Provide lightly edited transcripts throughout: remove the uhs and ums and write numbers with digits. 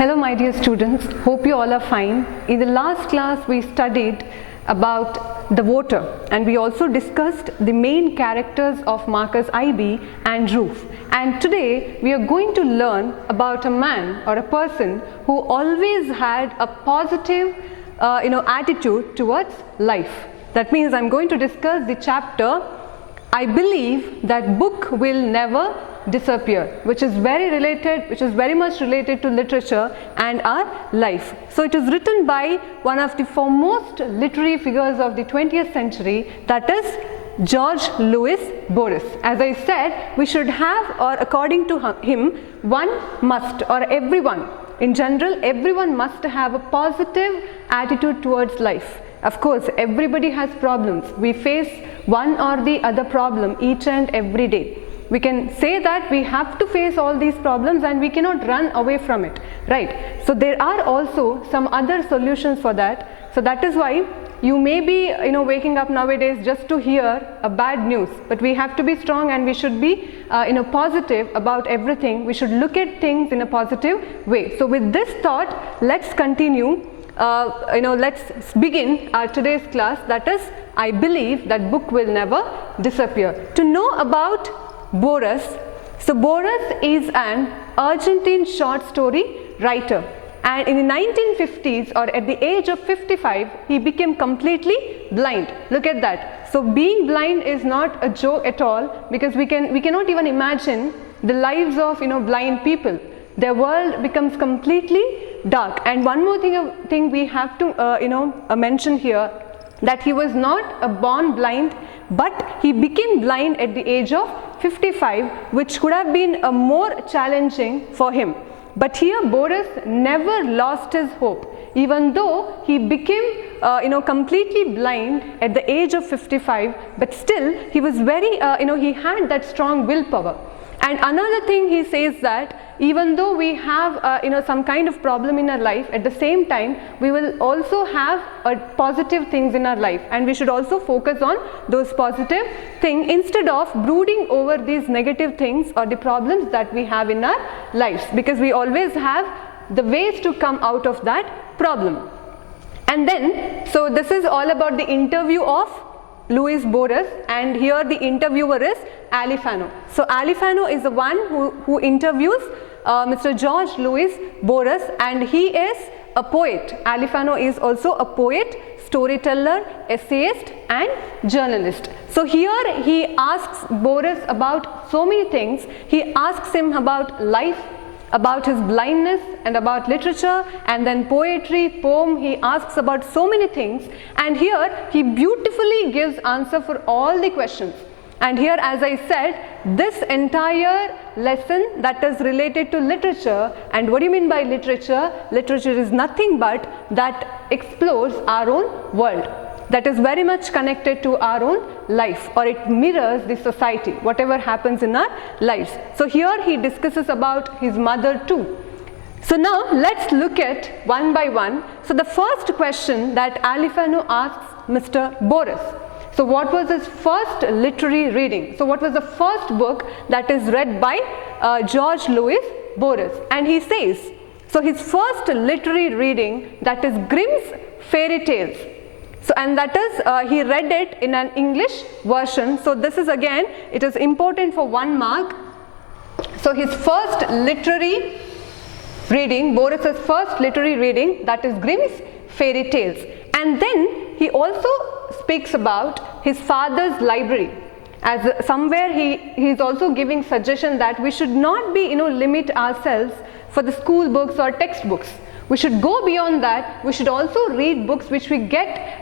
Hello my dear students, hope you all are fine. In the last class we studied about the voter and we also discussed the main characters of Marcus IB and Rufe. And today we are going to learn about a man or a person who always had a positive attitude towards life. That means I'm going to discuss the chapter I believe that book will never disappear, which is very much related to literature and our life. So it is written by one of the foremost literary figures of the 20th century, that is George Louis Borges. As I said, we should have, or according to him, one must, or everyone in general, everyone must have a positive attitude towards life. Of course, everybody has problems. We face one or the other problem each and every day. We can say that we have to face all these problems and we cannot run away from it, right? So there are also some other solutions for that. So that is why you may be waking up nowadays just to hear a bad news, but we have to be strong and we should be positive about everything. We should look at things in a positive way. So with this thought, let's continue. Let's begin our today's class, that is, I believe that book will never disappear. To know about Borges, so Borges is an Argentine short story writer, and in the 1950s, or at the age of 55, he became completely blind. Look at that. So being blind is not a joke at all, because we cannot even imagine the lives of blind people. Their world becomes completely dark. And one more thing we have to mention here, that he was not born blind, but he became blind at the age of 55, which could have been more challenging for him. But here Borges never lost his hope, even though he became completely blind at the age of 55, but still he was very he had that strong willpower. And another thing he says that even though we have some kind of problem in our life, at the same time we will also have positive things in our life, and we should also focus on those positive things instead of brooding over these negative things or the problems that we have in our lives, because we always have the ways to come out of that problem. And then, so this is all about the interview of Louis Borges, and here the interviewer is Alifano. So Alifano is the one who interviews Mr. George Louis Borges, and he is a poet. Alifano is also a poet, storyteller, essayist and journalist. So here he asks Borges about so many things. He asks him about life, about his blindness, and about literature, and then poetry, poem. He asks about so many things, and here he beautifully gives answer for all the questions. And here, as I said, this entire lesson that is related to literature. And what do you mean by literature? Literature is nothing but that explores our own world, that is very much connected to our own life, or it mirrors the society, whatever happens in our lives. So here he discusses about his mother too. So now let's look at one by one. So the first question that Alifano asks Mr. Borges. So what was his first literary reading? So what was the first book that is read by George Louis Borges? And he says, so his first literary reading, that is Grimm's Fairy Tales. So, and that is, he read it in an English version. So this is again, it is important for 1 mark. So his first literary reading, Borges' first literary reading, that is Grimm's Fairy Tales. And then he also speaks about his father's library. As somewhere he is also giving suggestion that we should not be limit ourselves for the school books or textbooks. We should go beyond that. We should also read books which we get,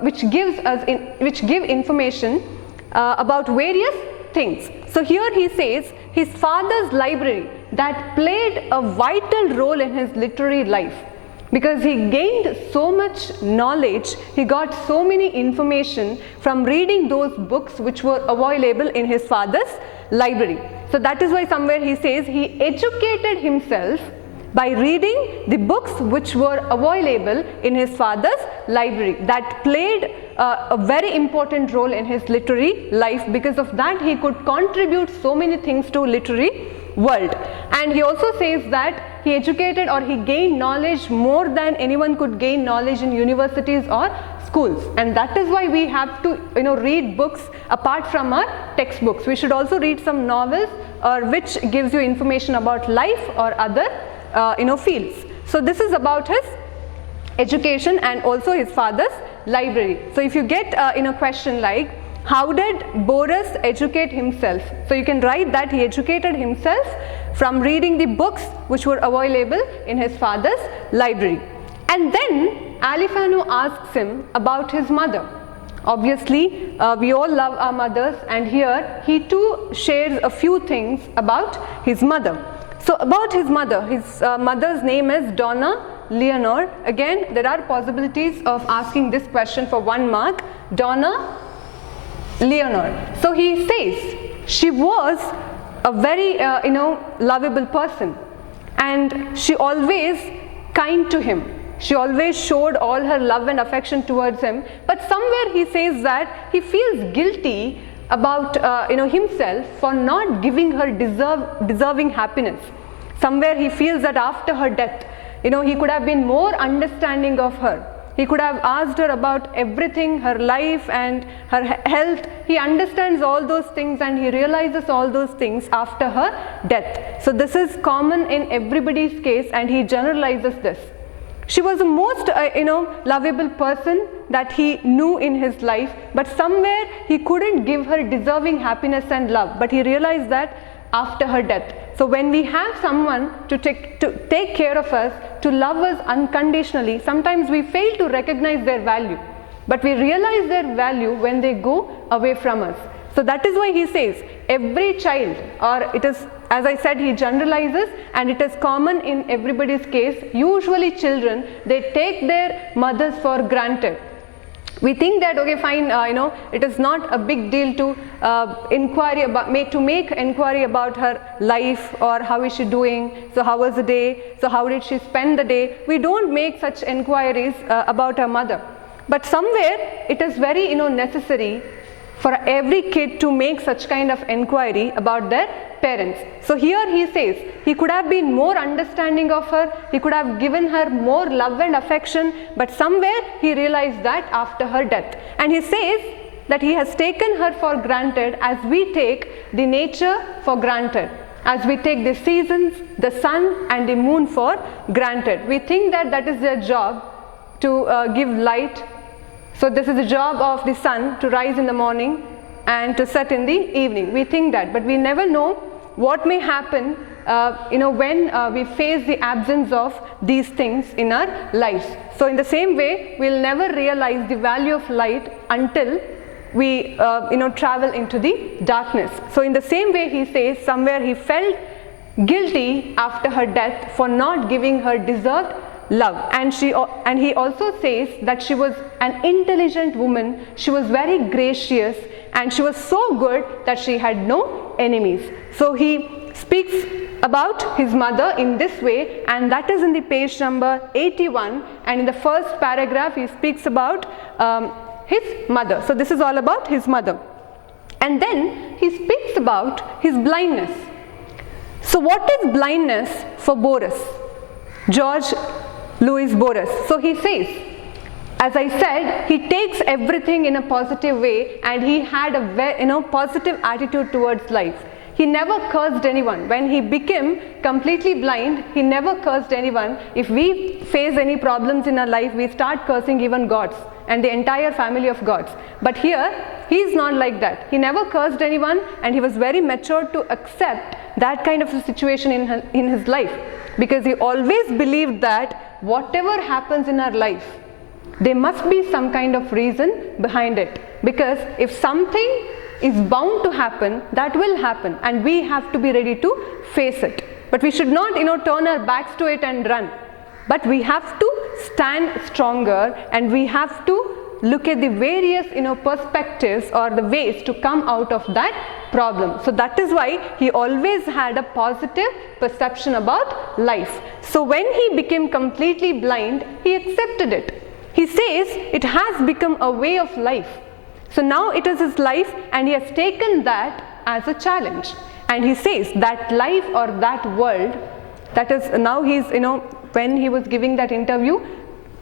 which give information about various things. So here he says his father's library that played a vital role in his literary life, because he gained so much knowledge, he got so many information from reading those books which were available in his father's library. So that is why somewhere he says he educated himself by reading the books which were available in his father's library. That played a very important role in his literary life. Because of that, he could contribute so many things to literary world. And he also says that he educated or he gained knowledge more than anyone could gain knowledge in universities or schools. And that is why we have to read books apart from our textbooks. We should also read some novels or which gives you information about life or other fields. So this is about his education and also his father's library. So if you get a question like, how did Boris educate himself? So you can write that he educated himself from reading the books which were available in his father's library. And then Alifano asks him about his mother. Obviously, we all love our mothers, and here he too shares a few things about his mother. So about his mother's name is Donna Leonor. Again, there are possibilities of asking this question for 1 mark. Donna Leonor. So he says she was a very lovable person, and she always kind to him. She always showed all her love and affection towards him. But somewhere he says that he feels guilty about himself for not giving her deserving happiness. Somewhere he feels that after her death, he could have been more understanding of her. He could have asked her about everything, her life and her health. He understands all those things and he realizes all those things after her death. So this is common in everybody's case, and he generalizes this. She was the most lovable person that he knew in his life, but somewhere he couldn't give her deserving happiness and love, but he realized that after her death. So when we have someone to take care of us, to love us unconditionally, sometimes we fail to recognize their value, but we realize their value when they go away from us. So that is why he says every child, or it is, as I said, he generalizes, and it is common in everybody's case. Usually children, they take their mothers for granted. We think that, okay, fine, it is not a big deal to make inquiry about her life, or how is she doing, so how was the day, so how did she spend the day. We don't make such inquiries about her mother. But somewhere it is very necessary for every kid to make such kind of inquiry about their parents. So here he says he could have been more understanding of her, he could have given her more love and affection, but somewhere he realized that after her death. And he says that he has taken her for granted as we take the nature for granted, as we take the seasons, the sun and the moon for granted. We think that that is their job to give light. So this is the job of the sun, to rise in the morning and to set in the evening. We think that, but we never know what may happen when we face the absence of these things in our lives. So in the same way, we'll never realize the value of light until we travel into the darkness. So in the same way, he says somewhere he felt guilty after her death for not giving her deserved love. And he also says that she was an intelligent woman, she was very gracious, and she was so good that she had no enemies. So he speaks about his mother in this way, and that is in the page number 81, and in the first paragraph he speaks about his mother. So this is all about his mother. And then he speaks about his blindness. So what is blindness for Boris? George Louis Boris. So he says, as I said, he takes everything in a positive way, and he had a positive attitude towards life. He never cursed anyone. When he became completely blind, he never cursed anyone. If we face any problems in our life, we start cursing even gods and the entire family of gods. But here, he is not like that. He never cursed anyone, and he was very mature to accept that kind of a situation in his life, because he always believed that whatever happens in our life, there must be some kind of reason behind it, because if something is bound to happen, that will happen, and we have to be ready to face it. But we should not turn our backs to it and run, but we have to stand stronger, and we have to look at the various perspectives or the ways to come out of that problem. So that is why he always had a positive perception about life. So when he became completely blind, he accepted it. He says it has become a way of life. So now it is his life, and he has taken that as a challenge. and he says that life or that world, that is, now he's, when he was giving that interview,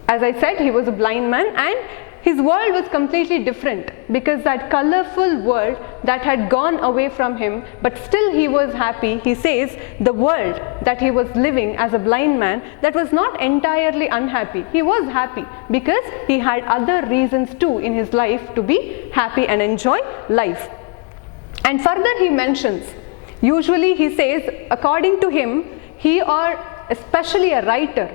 as I said, he was a blind man, and his world was completely different, because that colorful world that had gone away from him, but still he was happy. He says the world that he was living as a blind man, that was not entirely unhappy. He was happy because he had other reasons too in his life to be happy and enjoy life. And further he mentions, usually he says, according to him, he, or especially a writer,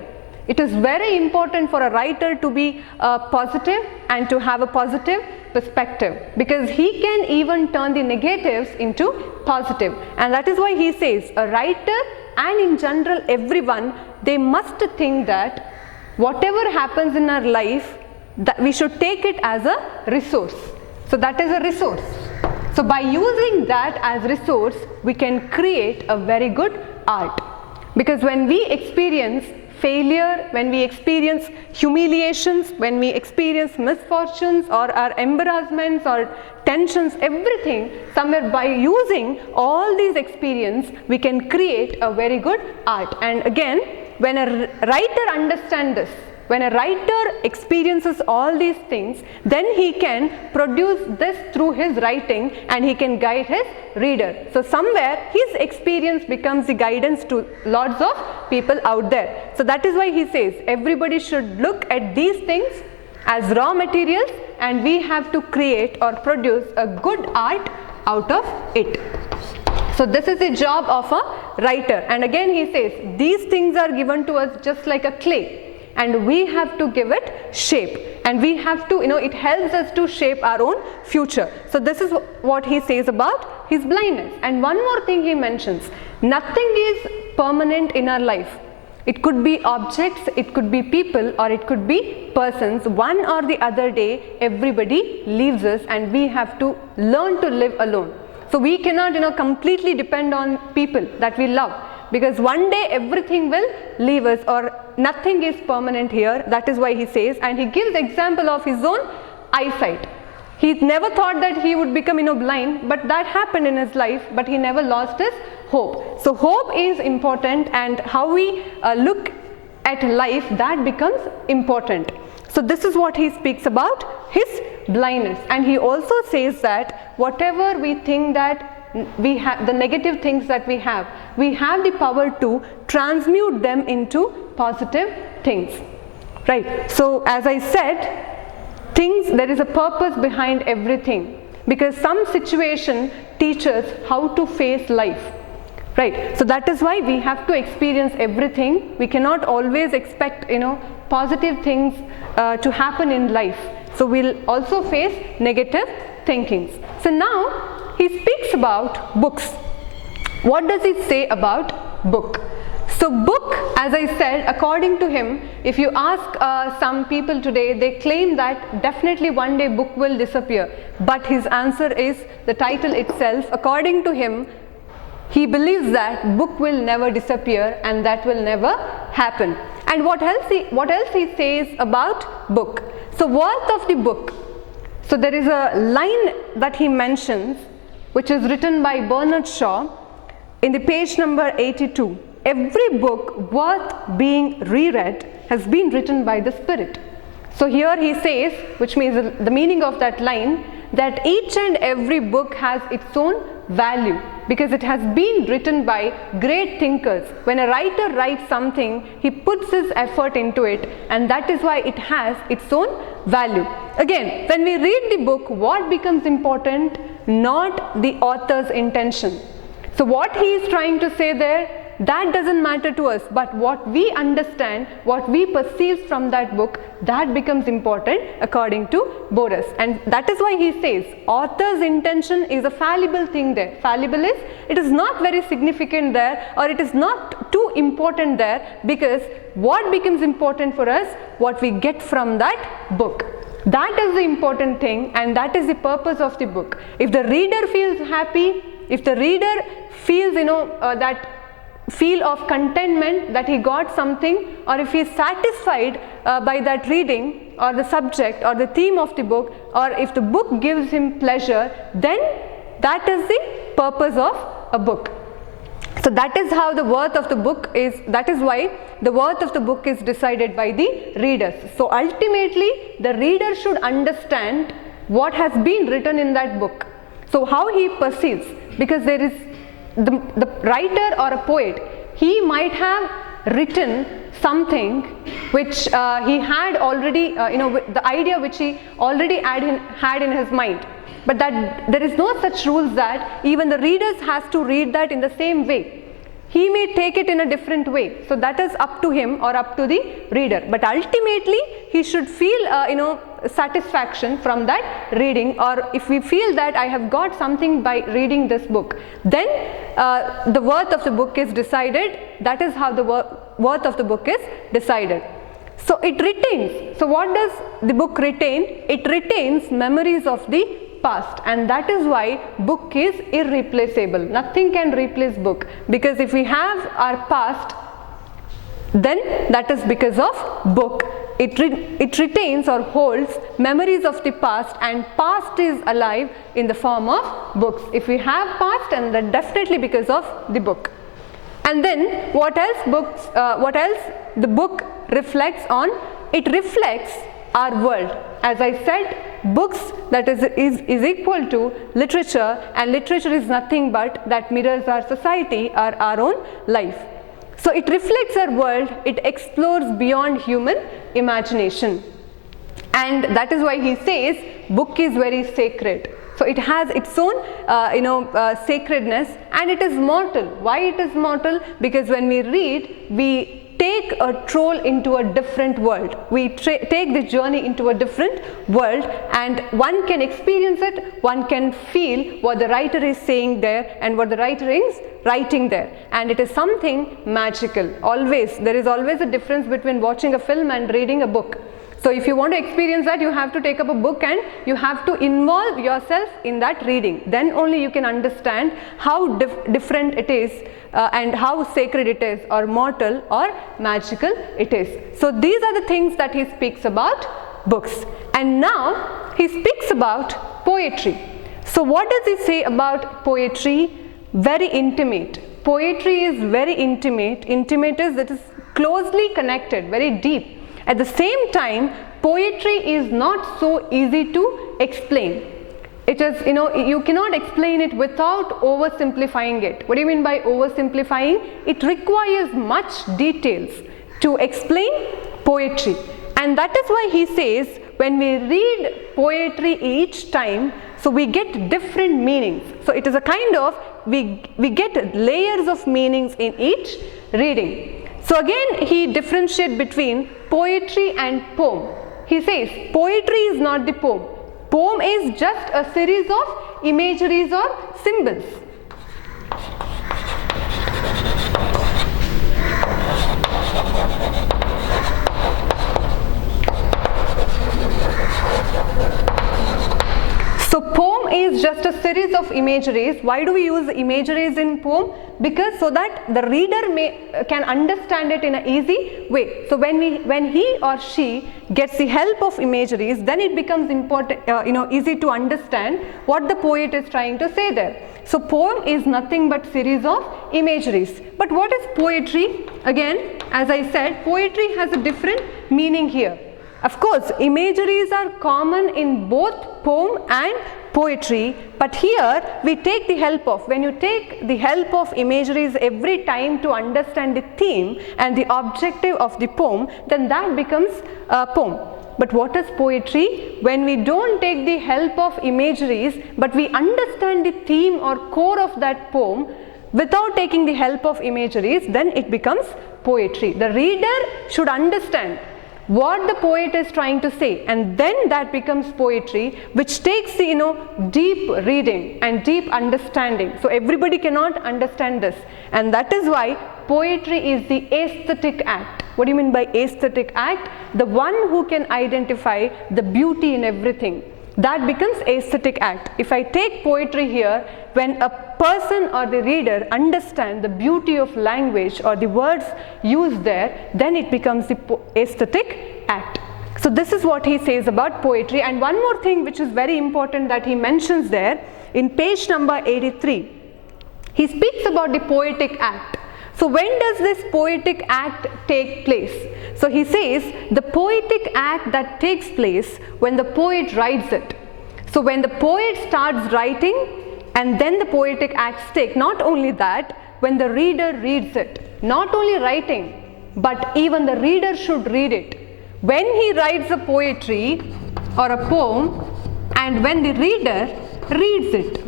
it is very important for a writer to be positive and to have a positive perspective, because he can even turn the negatives into positive. And that is why he says a writer, and in general everyone, they must think that whatever happens in our life, that we should take it as a resource. So that is a resource. So by using that as resource, we can create a very good art. Because when we experience failure, when we experience humiliations, when we experience misfortunes or our embarrassments or tensions, everything, somewhere by using all these experiences, we can create a very good art. And again, when a writer understands this, when a writer experiences all these things, then he can produce this through his writing, and he can guide his reader. So somewhere his experience becomes the guidance to lots of people out there. So that is why he says everybody should look at these things as raw materials, and we have to create or produce a good art out of it. So this is the job of a writer. And again he says these things are given to us just like a clay, and we have to give it shape, and we have to, it helps us to shape our own future. So this is what he says about his blindness. And one more thing he mentions, nothing is permanent in our life. It could be objects, it could be people, or it could be persons. One or the other day, everybody leaves us, and we have to learn to live alone. So we cannot, completely depend on people that we love, because one day everything will leave us, or nothing is permanent here. That is why he says, and he gives example of his own eyesight. He never thought that he would become blind, but that happened in his life, but he never lost his hope. So hope is important, and how we look at life, that becomes important. So this is what he speaks about his blindness. And he also says that whatever we think that we have, the negative things that we have the power to transmute them into positive things, right? So as I said, there is a purpose behind everything, because some situation teaches how to face life, right? So that is why we have to experience everything. We cannot always expect positive things to happen in life. So we'll also face negative thinkings. So now he speaks about books. What does he say about book? So book, as I said, according to him, if you ask some people today, they claim that definitely one day book will disappear. But his answer is the title itself. According to him, he believes that book will never disappear, and that will never happen. And what else he says about book? So worth of the book. So there is a line that he mentions, which is written by Bernard Shaw in the page number 82. Every book worth being reread has been written by the Spirit. So here he says, which means the meaning of that line, that each and every book has its own value, because it has been written by great thinkers. When a writer writes something, he puts his effort into it, and that is why it has its own value. Again, when we read the book, what becomes important? Not the author's intention. So what he is trying to say there, that doesn't matter to us, but what we understand, what we perceive from that book, that becomes important according to Boris. And that is why he says author's intention is a fallible thing there. Fallible is, it is not very significant there, or it is not too important there, because what becomes important for us, what we get from that book. That is the important thing, and that is the purpose of the book. If the reader feels happy, if the reader feels that feel of contentment that he got something, or if he is satisfied by that reading, or the subject or the theme of the book, or if the book gives him pleasure, then that is the purpose of a book. So that is how the worth of the book is, that is why the worth of the book is decided by the readers. So ultimately the reader should understand what has been written in that book. So how he perceives, because there is the writer or a poet, he might have written something which he had already, the idea which he already had in his mind. But that there is no such rules that even the readers has to read that in the same way. He may take it in a different way. So that is up to him or up to the reader. But ultimately he should feel satisfaction from that reading, or if we feel that I have got something by reading this book, then the worth of the book is decided. That is how the worth of the book is decided. So it retains. So what does the book retain? It retains memories of the past, and that is why book is irreplaceable. Nothing can replace book, because if we have our past, then that is because of book. It retains or holds memories of the past, and past is alive in the form of books. If we have past, and that definitely because of the book. And then what else the book reflects on? It reflects our world. As I said, books, that is equal to literature, and literature is nothing but that mirrors our society or our own life. So it reflects our world, it explores beyond human imagination. And that is why he says book is very sacred. So it has its own sacredness, and it is mortal. Why it is mortal? Because when we read, we take a stroll into a different world. We take the journey into a different world, and one can experience it, one can feel what the writer is saying there and what the writer is writing there, and it is something magical. Always, there is always a difference between watching a film and reading a book. So if you want to experience that, you have to take up a book and you have to involve yourself in that reading. Then only you can understand how different it is and how sacred it is, or mortal or magical it is. So these are the things that he speaks about books. And now he speaks about poetry. So what does he say about poetry? Very intimate. Poetry is very intimate. Intimate is that is closely connected, very deep. At the same time, poetry is not so easy to explain. It is, you cannot explain it without oversimplifying it. What do you mean by oversimplifying? It requires much details to explain poetry. And that is why he says, when we read poetry each time, so we get different meanings. So it is a kind of, we get layers of meanings in each reading. So again, he differentiates between poetry and poem. He says, poetry is not the poem. Poem is just a series of imageries or symbols. So poem is just a series of imageries. Why do we use imageries in poem? Because so that the reader can understand it in an easy way. So when he or she gets the help of imageries, then it becomes important, easy to understand what the poet is trying to say there. So poem is nothing but series of imageries. But what is poetry? Again, as I said, poetry has a different meaning here. Of course, imageries are common in both poem and poetry, but here we take the help of, when you take the help of imageries every time to understand the theme and the objective of the poem, then that becomes a poem. But what is poetry? When we don't take the help of imageries, but we understand the theme or core of that poem without taking the help of imageries, then it becomes poetry. The reader should understand what the poet is trying to say, and then that becomes poetry, which takes the deep reading and deep understanding. So everybody cannot understand this, and that is why poetry is the aesthetic act. What do you mean by aesthetic act? The one who can identify the beauty in everything. That becomes aesthetic act. If I take poetry here, when a person or the reader understand the beauty of language or the words used there, then it becomes the aesthetic act. So this is what he says about poetry. And one more thing which is very important that he mentions there in page number 83. he speaks about the poetic act. So when does this poetic act take place? So he says the poetic act that takes place when the poet writes it. So when the poet starts writing and then the poetic acts take, not only that, when the reader reads it, not only writing, but even the reader should read it. When he writes a poetry or a poem and when the reader reads it,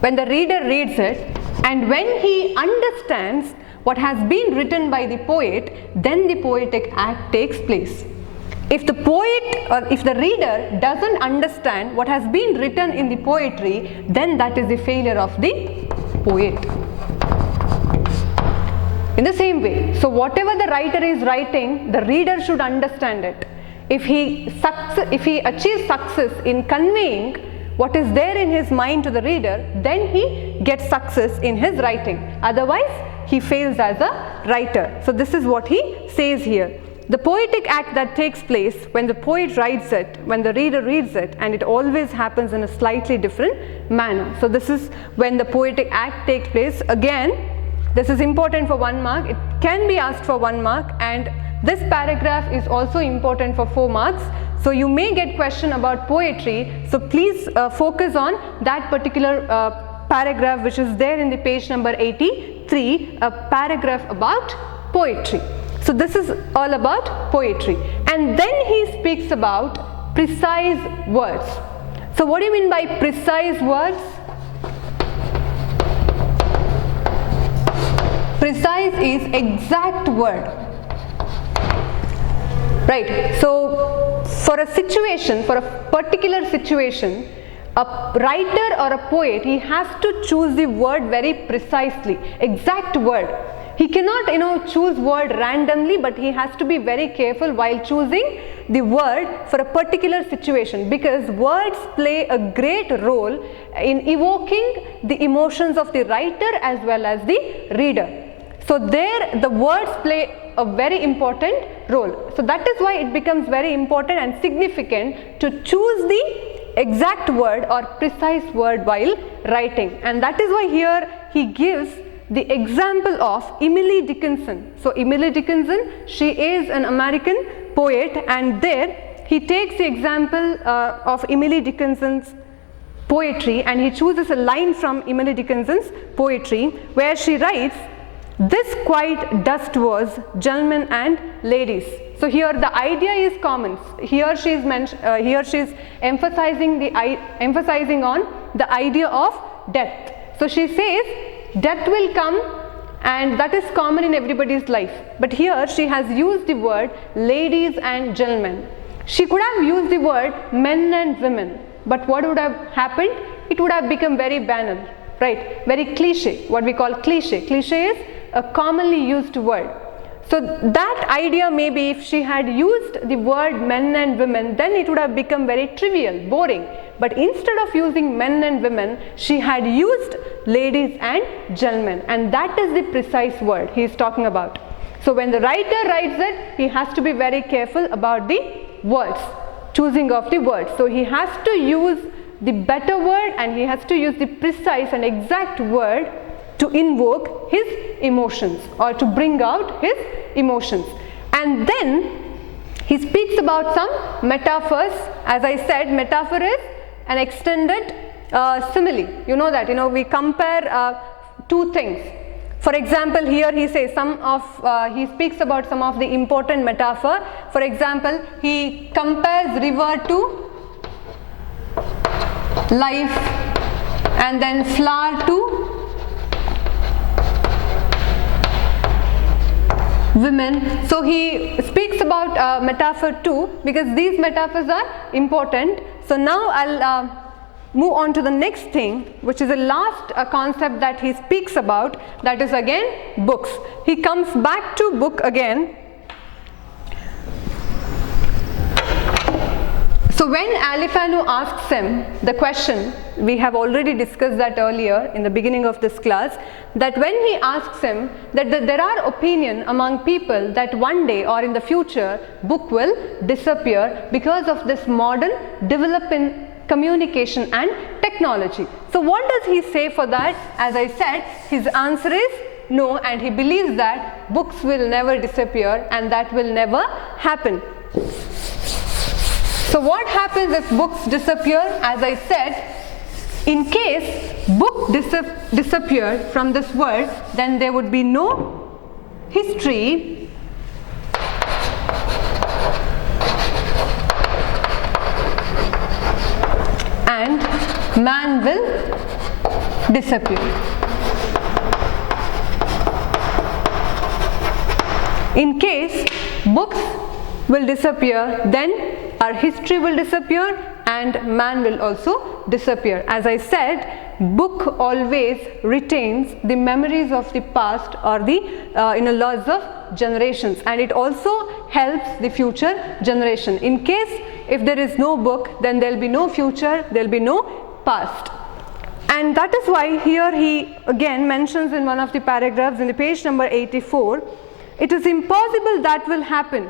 when the reader reads it and when he understands what has been written by the poet, then the poetic act takes place. If the poet or if the reader doesn't understand what has been written in the poetry, then that is the failure of the poet. In the same way, so whatever the writer is writing, the reader should understand it. If he achieves success in conveying what is there in his mind to the reader, then he gets success in his writing. Otherwise, he fails as a writer. So this is what he says here. The poetic act that takes place when the poet writes it, when the reader reads it, and it always happens in a slightly different manner. So this is when the poetic act takes place. Again, this is important for 1 mark. It can be asked for 1 mark, and this paragraph is also important for 4 marks. So you may get question about poetry. So please focus on that particular paragraph which is there in the page number 83, a paragraph about poetry. So this is all about poetry. And then he speaks about precise words. So what do you mean by precise words? Precise is exact word. Right. So for a situation, for a particular situation, a writer or a poet, he has to choose the word very precisely, exact word. He cannot, choose word randomly, but he has to be very careful while choosing the word for a particular situation, because words play a great role in evoking the emotions of the writer as well as the reader. So there the words play a very important role. So that is why it becomes very important and significant to choose the exact word or precise word while writing. And that is why here he gives the example of Emily Dickinson. So Emily Dickinson, she is an American poet, and there he takes the example of Emily Dickinson's poetry, and he chooses a line from Emily Dickinson's poetry where she writes, "This quiet dust was, gentlemen and ladies." So here the idea is common. Here she is emphasizing on the idea of death. So she says death will come, and that is common in everybody's life. But here she has used the word ladies and gentlemen. She could have used the word men and women, but what would have happened? It would have become very banal, right? Very cliche, what we call cliche. Cliche is a commonly used word. So that idea, maybe if she had used the word men and women, then it would have become very trivial, boring. But instead of using men and women, she had used ladies and gentlemen, and that is the precise word he is talking about. So when the writer writes it, he has to be very careful about the words, choosing of the words. So he has to use the better word, and he has to use the precise and exact word to invoke his emotions or to bring out his emotions. And then he speaks about some metaphors. As I said, metaphor is an extended simile. You know that, we compare two things. For example, here he says he speaks about some of the important metaphor. For example, he compares river to life, and then flower to women. So he speaks about metaphor too, because these metaphors are important. So now I'll move on to the next thing, which is the last concept that he speaks about, that is again books. He comes back to book again. So when Alifano asks him the question, we have already discussed that earlier in the beginning of this class, that when he asks him that there are opinion among people that one day or in the future book will disappear because of this modern development communication and technology. So what does he say for that? As I said, his answer is no, and he believes that books will never disappear and that will never happen. So what happens if books disappear? As I said, in case book disappeared from this world, then there would be no history and man will disappear. In case books will disappear, then our history will disappear and man will also disappear. As I said, book always retains the memories of the past or the lots of generations, and it also helps the future generation. In case if there is no book, then there will be no future, there will be no past. And that is why here he again mentions in one of the paragraphs in the page number 84, it is impossible that will happen.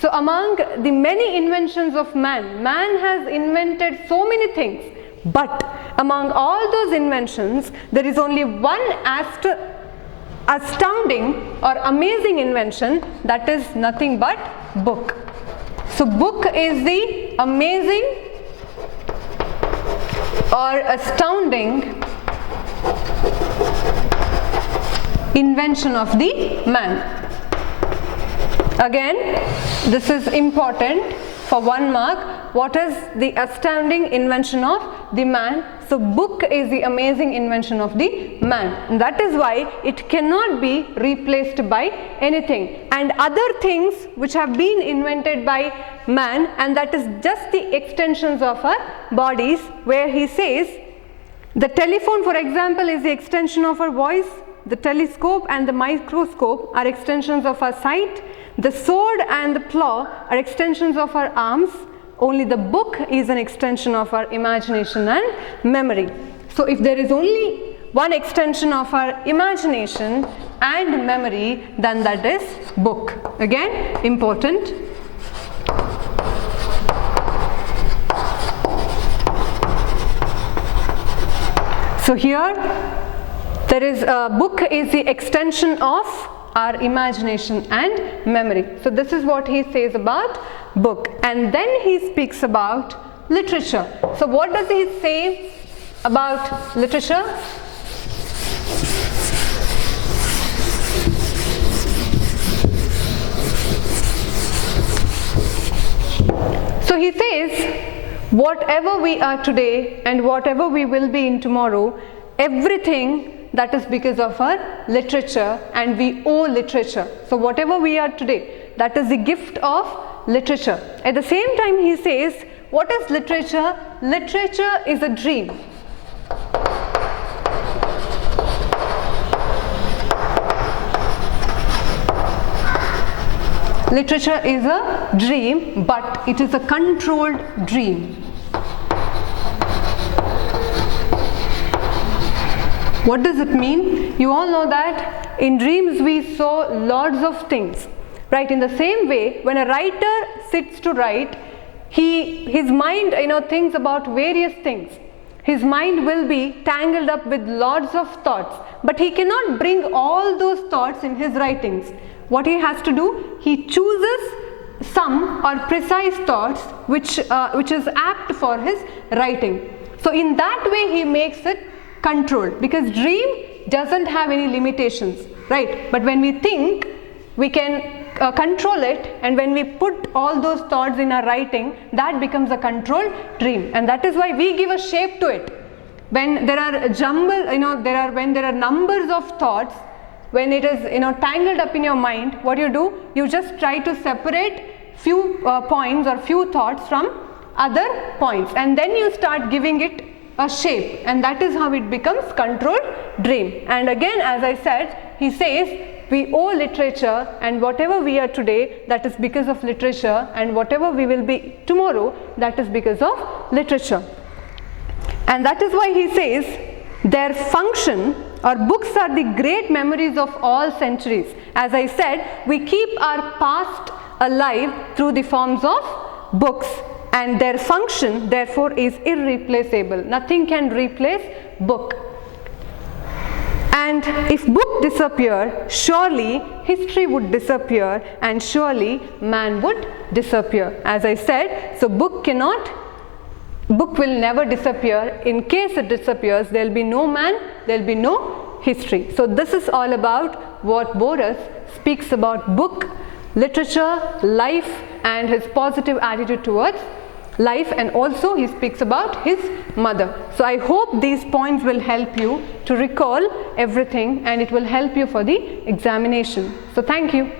So among the many inventions of man, man has invented so many things, but among all those inventions, there is only one astounding or amazing invention, that is nothing but book. So book is the amazing or astounding invention of the man. Again, this is important for 1 mark. What is the astounding invention of the man? So book is the amazing invention of the man, and that is why it cannot be replaced by anything. And other things which have been invented by man, and that is just the extensions of our bodies, where he says the telephone, for example, is the extension of our voice. The telescope and the microscope are extensions of our sight. The sword and the plow are extensions of our arms. Only the book is an extension of our imagination and memory. So if there is only one extension of our imagination and memory, then that is book. Again, important. So here there is a book is the extension of our imagination and memory. So this is what he says about book. And then he speaks about literature. So what does he say about literature? So he says, whatever we are today and whatever we will be in tomorrow, everything that is because of our literature, and we owe literature. So whatever we are today, that is the gift of literature. At the same time he says, what is literature? Literature is a dream. Literature is a dream, but it is a controlled dream. What does it mean? You all know that in dreams we saw lots of things, right? In the same way, when a writer sits to write, his mind thinks about various things. His mind will be tangled up with lots of thoughts, but he cannot bring all those thoughts in his writings. What he has to do, he chooses some or precise thoughts which is apt for his writing. So in that way he makes it controlled, because dream doesn't have any limitations, right? But when we think, we can control it, and when we put all those thoughts in our writing, that becomes a controlled dream, and that is why we give a shape to it. When there are when there are numbers of thoughts, when it is tangled up in your mind, what you do, you just try to separate few points or few thoughts from other points, and then you start giving it a shape, and that is how it becomes controlled dream. And again, as I said, he says we owe literature, and whatever we are today, that is because of literature, and whatever we will be tomorrow, that is because of literature. And that is why he says their function, or books are the great memories of all centuries. As I said, we keep our past alive through the forms of books, and their function therefore is irreplaceable. Nothing can replace book. And if book disappear, surely history would disappear, and surely man would disappear. As I said, so book will never disappear. In case it disappears, there will be no man, there will be no history. So this is all about what Boris speaks about book, literature, life, and his positive attitude towards life, and also he speaks about his mother. So I hope these points will help you to recall everything, and it will help you for the examination. So thank you.